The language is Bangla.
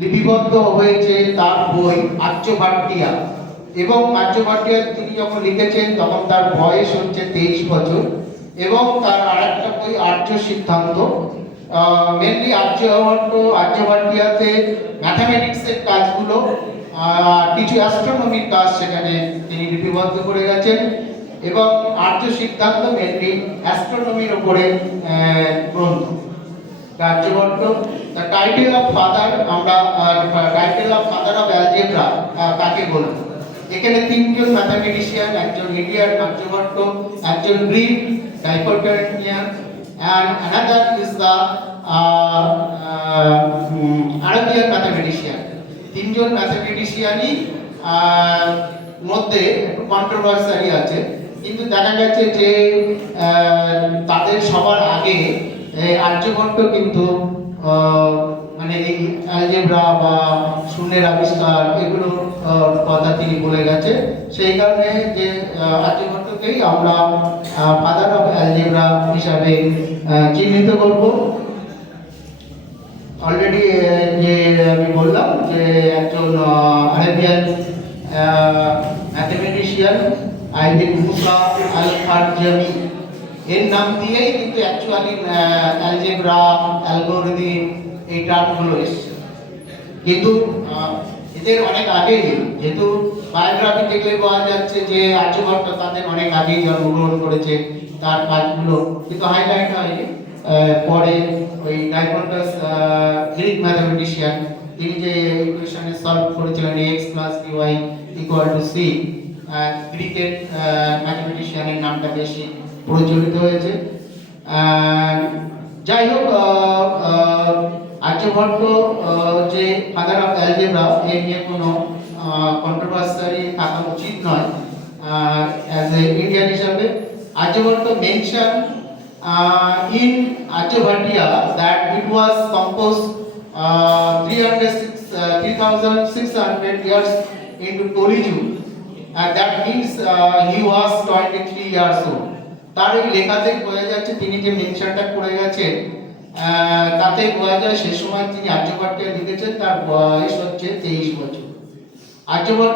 লিপিবদ্ধ হয়েছে তার বই আর্যভাট্টিয়া। এবং আর্যভাট্টিয়া তিনি যখন লিখেছেন তখন তার বয়স হচ্ছে 23 বছর। এবং তার আরেকটা বই আর্য সিদ্ধান্ত। মেনলি আর্যভাট্টিয়াতে ম্যাথামেটিক্সের কাজগুলো, কিছু অ্যাস্ট্রোনমির কাজ সেখানে তিনি লিপিবদ্ধ করে গেছেন। এবং আর্য সিদ্ধান্ত মেনলি অ্যাস্ট্রোনমির উপরে গ্রন্থ। রাজ্যবর্ত দ্য টাইটেল অফ ফাদার, আমরা title of father of algebra কাকে বলবো? এখানে তিনজন ম্যাথামেটিশিয়ান, একজন ইন্ডিয়ান আর্যভট্ট, একজন গ্রিক ডাইফোটারিয়ান, and another is the Arabian mathematician. তিনজন ম্যাথামেটিশিয়ানই মধ্যে একটু কন্ট্রোভার্সি আছে, কিন্তু দেখা গেছে যে তাদের সবার আগে আর্যভট্ট কিন্তু মানে এই অ্যালজেব্রা বা শূন্যের আবিষ্কার এগুলো কথা তিনি বলে গেছে। সেই কারণে যে আর্যভট্টকেই আমরা ফাদার অফ অ্যালজেব্রা হিসাবে চিহ্নিত করব। অলরেডি যে আমি বললাম যে একজন আরবিয়ান ম্যাথমেটিশিয়ান আইবিন মুসা আল খারজামি, এর নাম দিয়েই কিন্তু অ্যাকচুয়ালি অ্যালজেব্রা, অ্যালগরিদম এই টার্মগুলো এসছে। কিন্তু এদের অনেক আগেই, যেহেতু বায়োগ্রাফি দেখলে পাওয়া যাচ্ছে যে আর্যভট্ট তাদের অনেক আগেই জন্মগ্রহণ করেছে, তার কাজগুলো কিন্তু হাইলাইট হয়নি। পরে ওই ডাইফোটাস গ্রিক ম্যাথামেটিশিয়ান, তিনি যে ইকুয়েশনে সলভ করেছিলেন x + dy = c, গ্রিকের ম্যাথামেটিশিয়ানের নামটা বেশি প্রচলিত হয়েছে। যাই হোক, আর্যভট্ট যে ফাদার অফ অ্যালজেব্রা, এ নিয়ে কোনো কন্ট্রোভার্সি থাকা উচিত নয় অ্যাজ এ ইন্ডিয়ান হিসাবে। Aryabhatta mention in Aryabhatiya that it was composed 3600 years into Kali Yuga, and that means he was 23 years old. তার এই লেখাতে বোঝা যাচ্ছে তিনি যে মেনশনটা করে গেছেন, তাতে বোঝা যায় সে সময় তিনি আর্যভট্টে লিখেছেন তার বয়স হচ্ছে 23 বছর। আর্যভট্ট